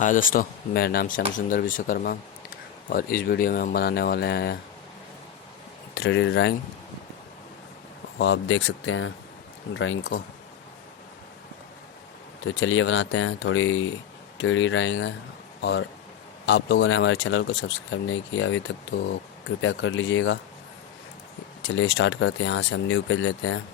हाय दोस्तों, मेरा नाम श्याम सुंदर विश्वकर्मा और इस वीडियो में हम बनाने वाले हैं 3D ड्राइंग। और आप देख सकते हैं ड्राइंग को। तो चलिए बनाते हैं। थोड़ी 3D ड्राइंग है और आप लोगों ने हमारे चैनल को सब्सक्राइब नहीं किया अभी तक तो कृपया कर लीजिएगा। चलिए स्टार्ट करते हैं। यहाँ से हम न्यू पेज लेते हैं।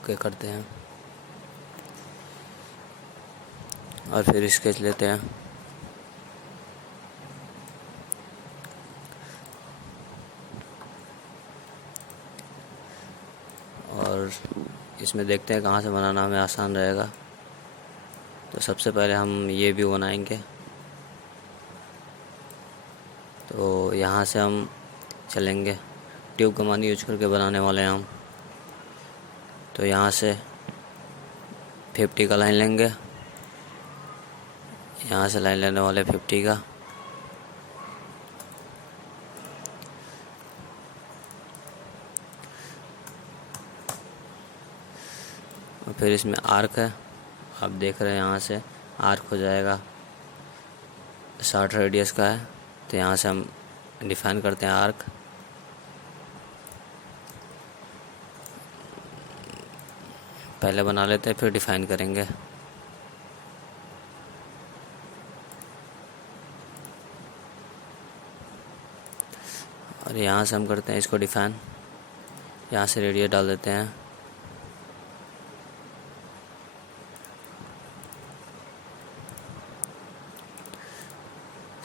ओके करते हैं और फिर स्केच लेते हैं। और इसमें देखते हैं कहाँ से बनाना हमें आसान रहेगा। तो सबसे पहले हम ये व्यू बनाएंगे। तो यहाँ से हम चलेंगे, ट्यूब कमान यूज करके बनाने वाले हैं हम। तो यहाँ से 50 का लाइन लेंगे। यहाँ से लाइन लेने वाले 50 का। और फिर इसमें आर्क है, आप देख रहे हैं। यहाँ से आर्क हो जाएगा 60 रेडियस का है। तो यहाँ से हम डिफाइन करते हैं आर्क। पहले बना लेते हैं फिर डिफाइन करेंगे। और यहाँ से हम करते हैं इसको डिफाइन। यहाँ से रेडियस डाल देते हैं।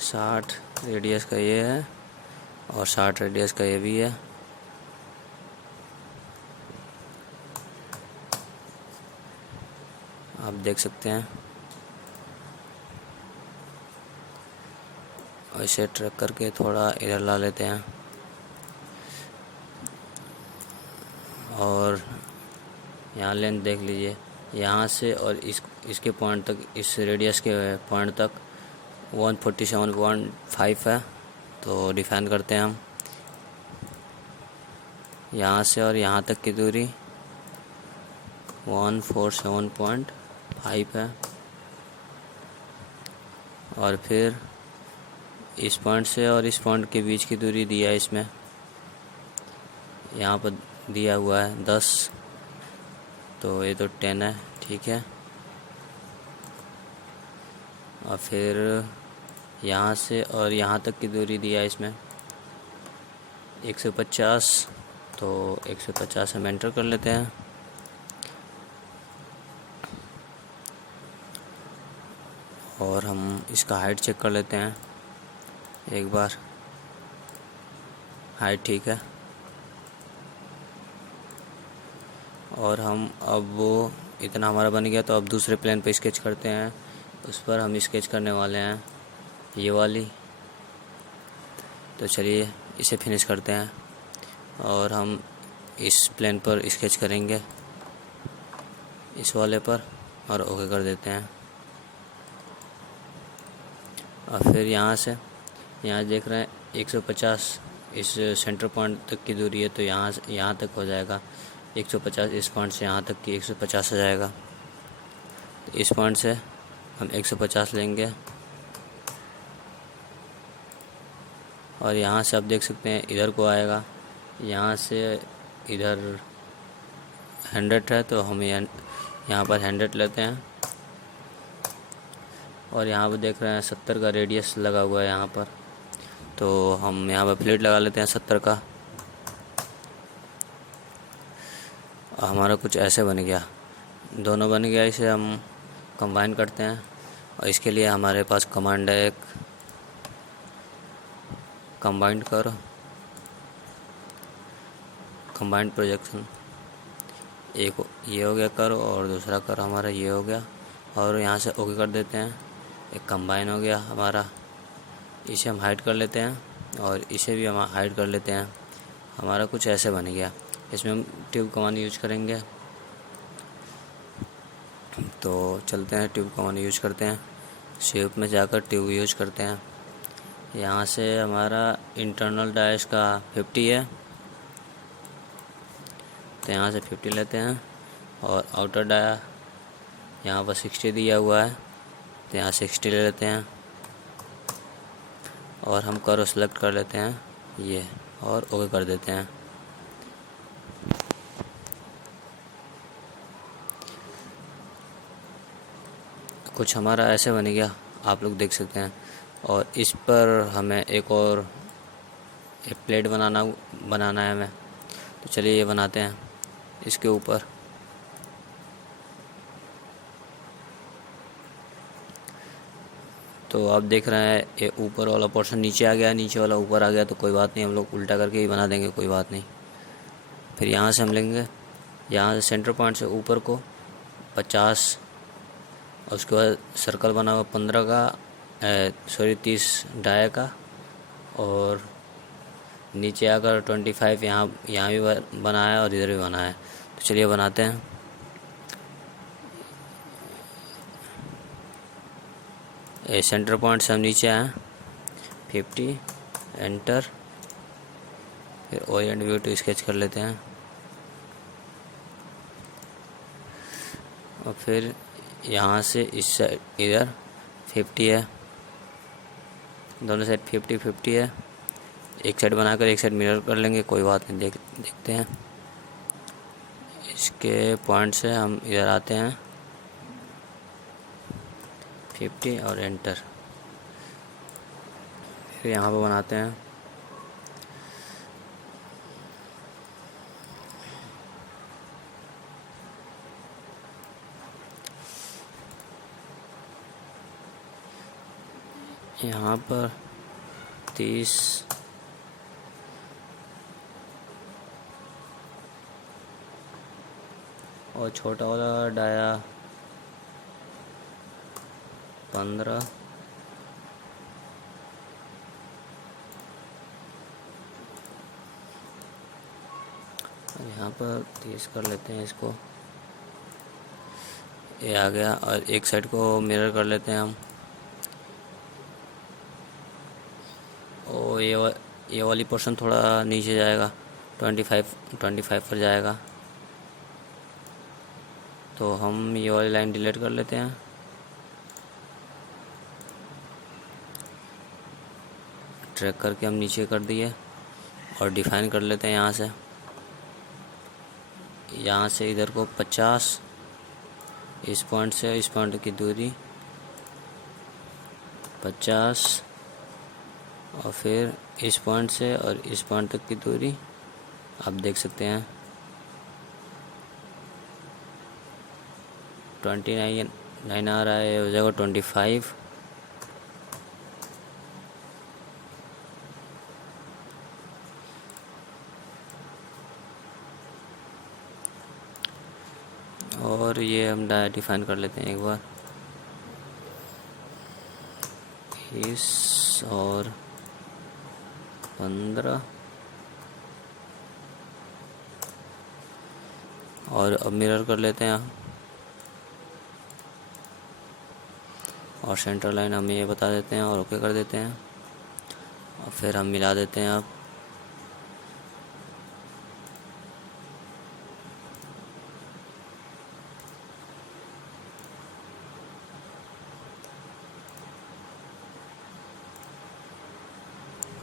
साठ रेडियस का ये है और 60 रेडियस का ये भी है। आप देख सकते हैं। और इसे ट्रैक करके थोड़ा इधर ला लेते हैं। और यहाँ लेंथ देख लीजिए। यहाँ से और इसके पॉइंट तक, इस रेडियस के पॉइंट तक 147.5 है। तो डिफाइन करते हैं हम। यहाँ से और यहाँ तक की दूरी 147.5 है। और फिर इस पॉइंट से और इस पॉइंट के बीच की दूरी दिया है इसमें, यहाँ पर दिया हुआ है 10। तो ये तो 10 है, ठीक है। और फिर यहाँ से और यहाँ तक की दूरी दिया है इसमें 150। तो 150 हम एंटर कर लेते हैं। और हम इसका हाइट चेक कर लेते हैं एक बार। हाइट ठीक है। और हम अब वो इतना हमारा बन गया। तो अब दूसरे प्लेन पे स्केच करते हैं। उस पर हम स्केच करने वाले हैं ये वाली। तो चलिए इसे फिनिश करते हैं। और हम इस प्लेन पर स्केच करेंगे, इस वाले पर, और ओके कर देते हैं। और फिर यहाँ से, यहाँ देख रहे हैं 150 इस सेंटर पॉइंट तक की दूरी है। तो यहाँ तक हो जाएगा 150। इस पॉइंट से यहाँ तक की 150 हो जाएगा। तो इस पॉइंट से हम 150 लेंगे। और यहाँ से आप देख सकते हैं इधर को आएगा। यहाँ से इधर 100 है तो हम यहाँ पर 100 लेते हैं। और यहाँ पर देख रहे हैं 70 का रेडियस लगा हुआ है यहाँ पर। तो हम यहाँ पर प्लेट लगा लेते हैं 70 का। हमारा कुछ ऐसे बन गया, दोनों बन गया। इसे हम कंबाइन करते हैं। और इसके लिए हमारे पास कमांड है एक, कंबाइंड करो, कंबाइंड प्रोजेक्शन। एक ये हो गया करो और दूसरा करो हमारा ये हो गया। और यहाँ से ओके कर देते हैं। एक कंबाइन हो गया हमारा। इसे हम हाइड कर लेते हैं और इसे भी हम हाइड कर लेते हैं। हमारा कुछ ऐसे बन गया। इसमें हम ट्यूब कमान यूज करेंगे। तो चलते हैं, ट्यूब कमान यूज करते हैं। शेप में जाकर ट्यूब यूज करते हैं। यहाँ से हमारा इंटरनल डाइस का 50 है, तो यहाँ से 50 लेते हैं। और आउटर डाया यहाँ पर 60 दिया हुआ है, तो यहाँ 60 ले लेते हैं। और हम कर्व सेलेक्ट कर लेते हैं ये, और ओके कर देते हैं। कुछ हमारा ऐसे बन गया, आप लोग देख सकते हैं। और इस पर हमें एक प्लेट बनाना है हमें, तो चलिए ये बनाते हैं इसके ऊपर। तो आप देख रहे हैं ये ऊपर वाला पोर्शन नीचे आ गया, नीचे वाला ऊपर आ गया, तो कोई बात नहीं, हम लोग उल्टा करके ही बना देंगे, कोई बात नहीं। फिर यहाँ से हम लेंगे, यहाँ से सेंटर पॉइंट से ऊपर को 50, और उसके बाद सर्कल बना हुआ 15 का 30 डाया का, और नीचे आकर 25 यहाँ भी बना है और इधर भी बना है। तो चलिए बनाते हैं। सेंटर पॉइंट से हम नीचे आए 50, एंटर, फिर ओरिएंट व्यू टू स्केच कर लेते हैं। और फिर यहाँ से इस साइड इधर 50 है, दोनों साइड 50-50 है। एक साइड बनाकर एक साइड मिरर कर लेंगे, कोई बात नहीं, देखते हैं। इसके पॉइंट से हम इधर आते हैं 50 और एंटर, फिर यहाँ पर बनाते हैं। यहाँ पर 30, और छोटा वाला डाया 15, यहाँ पर 30 कर लेते हैं इसको, ये आ गया। और एक साइड को मिरर कर लेते हैं हम, और ये वाली पोर्शन थोड़ा नीचे जाएगा, 25 पर जाएगा, तो हम ये वाली लाइन डिलीट कर लेते हैं। ड्रैग करके हम नीचे कर दिए और डिफाइन कर लेते हैं यहाँ से इधर को 50, इस पॉइंट से इस पॉइंट की दूरी 50, और फिर इस पॉइंट से और इस पॉइंट तक की दूरी आप देख सकते हैं 29 आ रहा है, हो जाएगा 25। और ये हम डिफाइन कर लेते हैं एक बार, 20 और 15, और अब मिरर कर लेते हैं और सेंटर लाइन हम ये बता देते हैं और ओके कर देते हैं। और फिर हम मिला देते हैं अब।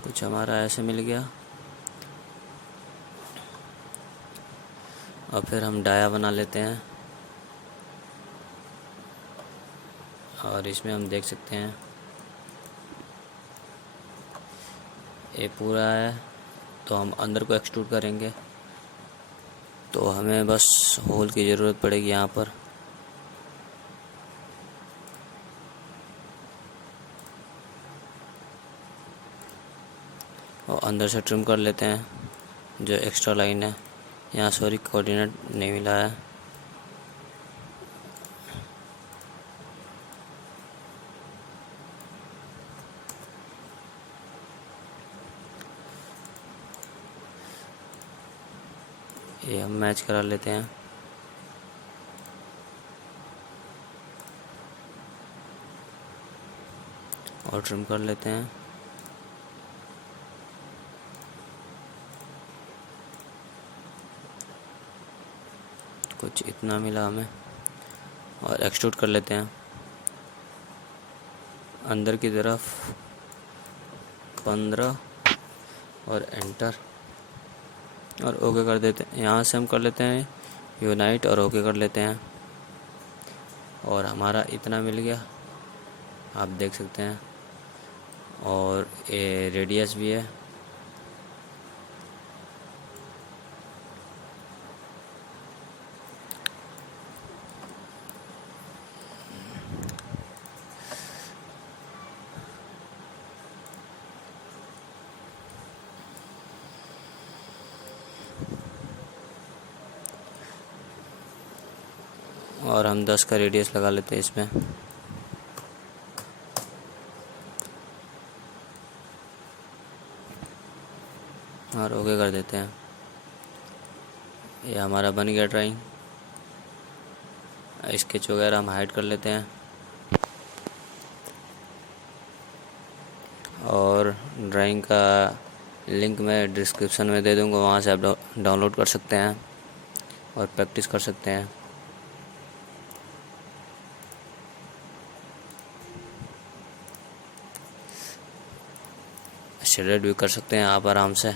कुछ हमारा ऐसे मिल गया। और फिर हम डाया बना लेते हैं, और इसमें हम देख सकते हैं ये पूरा है, तो हम अंदर को एक्सट्रूड करेंगे, तो हमें बस होल की ज़रूरत पड़ेगी यहाँ पर। और अंदर से ट्रिम कर लेते हैं जो एक्स्ट्रा लाइन है। यहाँ सॉरी कोऑर्डिनेट नहीं मिला है, ये हम मैच करा लेते हैं। और ट्रिम कर लेते हैं। कुछ इतना मिला हमें। और एक्सट्रूड कर लेते हैं अंदर की तरफ 15 और एंटर और ओके कर देते हैं। यहाँ से हम कर लेते हैं यूनाइट और ओके कर लेते हैं और हमारा इतना मिल गया, आप देख सकते हैं। और ये रेडियस भी है। और हम 10 का रेडियस लगा लेते हैं इसमें। और ओके कर देते हैं। ये हमारा बन गया ड्राइंग। स्केच वगैरह हम हाइड कर लेते हैं और ड्राइंग का लिंक मैं डिस्क्रिप्शन में दे दूँगा, वहाँ से आप डाउनलोड कर सकते हैं और प्रैक्टिस कर सकते हैं। शेडेड भी कर सकते हैं आप आराम से।